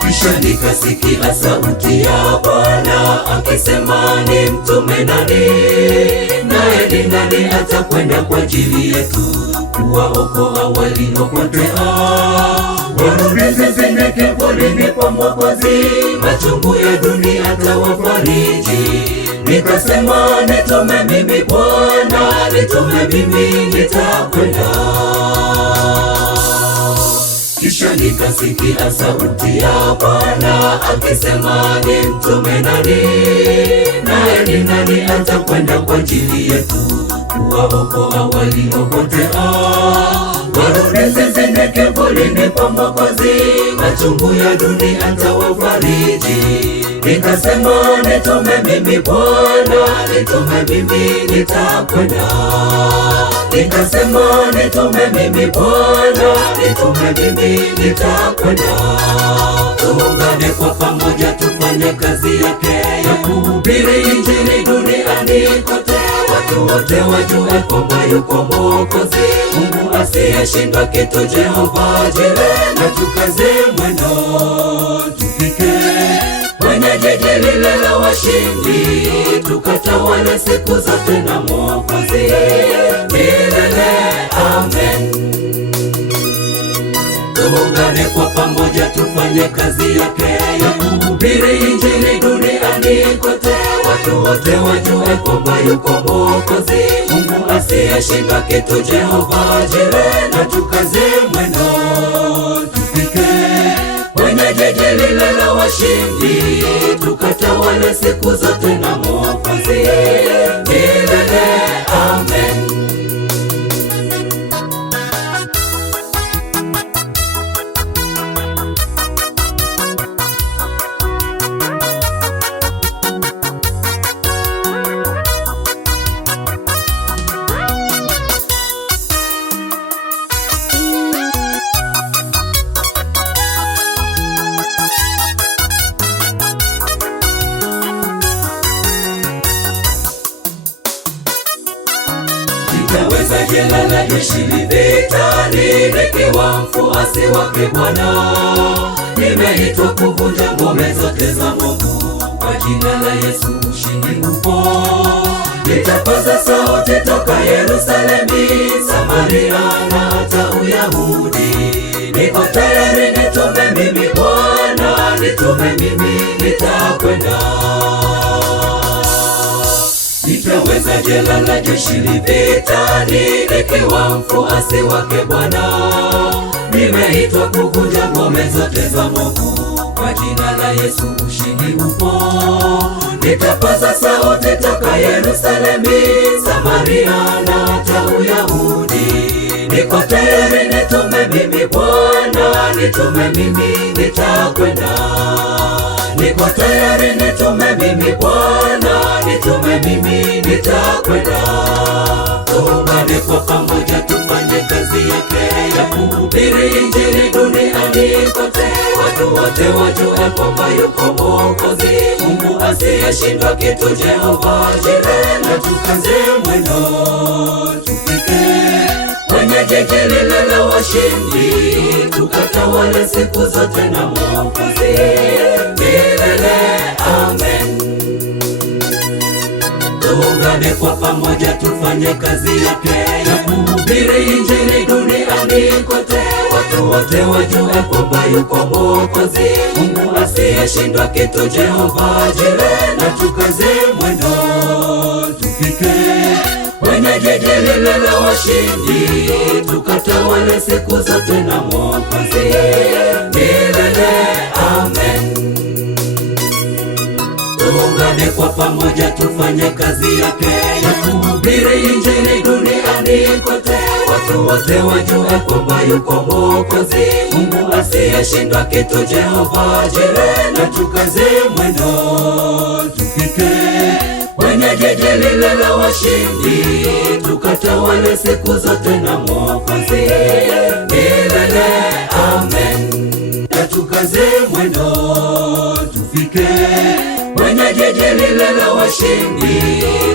Kisha nikasikia sauti ya Bwana akisema, ni mtume nani? Naye ni nani atakwenda kwa ajili yetu kuwaokoa waliopotea? Warudi zizini kivulini pa Mwokozi, machungu ya dunia atawafariji. Nikasema, nitume mimi Bwana, nitume mimi, nitakwenda. Kisha nikasikia sauti ya Bwana akisema, ni mtume nani? Naye ni nani atakwenda kwa ajili yetu kuwaokoa waliopotea? Warudi zizini kivulini pa Mwokozi, machungu ya dunia atawafariji. Nikasema, nitume mimi Bwana, nitume mimi, nitakwenda. Nikasema, nitume mimi Bwana, nitume mimi, nitakwenda. Tuungane kwa pamoja tufanye kazi yake ya kuhubiri Injili duniani kote, watu wote wajue kwamba yuko Mwokozi, Mungu asiyeshindwa kitu, Jehova Jireh. Na tukaze mwendo tufike kwenye jiji lile la washindi, tukatawale siku zote na Mwokozi milele. Amen. Tuungane kwa pamoja tufanye kazi yake ya kuhubiri Injili duniani kote, watu wote wajue kwamba yuko Mwokozi, Mungu asiyeshindwa kitu, Jehova Jireh. Na tukaze mwendo tufike kwenye jiji lile la washindi, tukatawale siku zote na Mwokozi milele. Amen. Nitawezaje lala jeshi vitani, nikiwa mfuasi wake Bwana? Nimeitwa kuvunja ngome zote za Mungu, kwa jina la Yesu ushindi upo. Nitapaza sauti toka Yerusalemu, Samaria na hata Uyahudi. Niko tayari, nitume mimi Bwana, nitume mimi, nitakwenda. Nitawezaje lala jeshi vitani, nikiwa mfuasi wake Bwana? Nimeitwa kuvunja ngome zote za Mungu, kwa jina la Yesu ushindi upo. Nitapaza sauti toka Yerusalemu, Samaria na hata Uyahudi. Niko tayari, nitume mimi Bwana, nitume mimi, nitakwenda. Niko tayari, nitume mimi Bwana, nitume mimi, nitakwenda. Tuungane kwa pamoja tufanye kazi yake ya kuhubiri Injili duniani kote, watu wote wajue kwamba yuko Mwokozi, Mungu asiyeshindwa kitu, Jehova Jireh. Na tukaze mwendo tufike kwenye jiji lile la washindi, tukatawale siku zote na Mwokozi milele. Amen. Tuungane kwa pamoja tufanye kazi yake ya kuhubiri Injili duniani kote, watu wote wajue kwamba yuko Mwokozi, Mungu asiyeshindwa kitu, Jehova Jireh. Na tukaze mwendo tufike kwenye jiji lile la washindi, tukatawale siku zote na Mwokozi milele. Amen. Tuungane kwa pamoja tufanye kazi yake ya kuhubiri Injili duniani kote, watu wote wajue kwamba yuko Mwokozi, Mungu asiyeshindwa kitu, Jehova Jireh. Na tukaze mwendo tufike tufike kwenye jiji lile la washindi, tukatawale siku zote na Mwokozi milele. Amen. Na tukaze mwendo tufike kwenye jiji lile la washindi,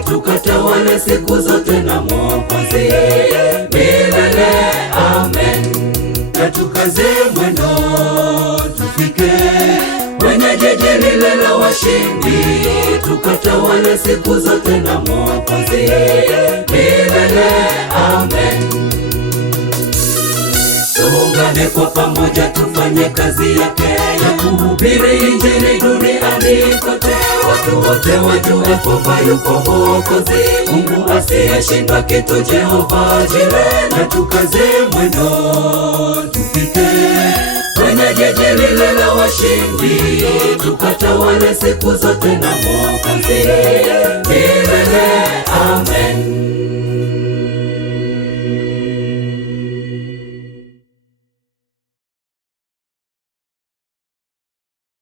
tukatawale siku zote na Mwokozi milele. Amen. Na tukaze mwendo tufike kwenye jiji lile la washindi, tukatawale siku zote na Mwokozi milele. Amen. Tuungane kwa pamoja tufanye kazi yake ya kuhubiri Injili duniani kote, watu wote wajue kwamba yuko Mwokozi, Mungu asiyeshindwa kitu, Jehova Jireh. Na tukaze mwendo tufike kwenye jiji lile la washindi, tukatawale siku zote na Mwokozi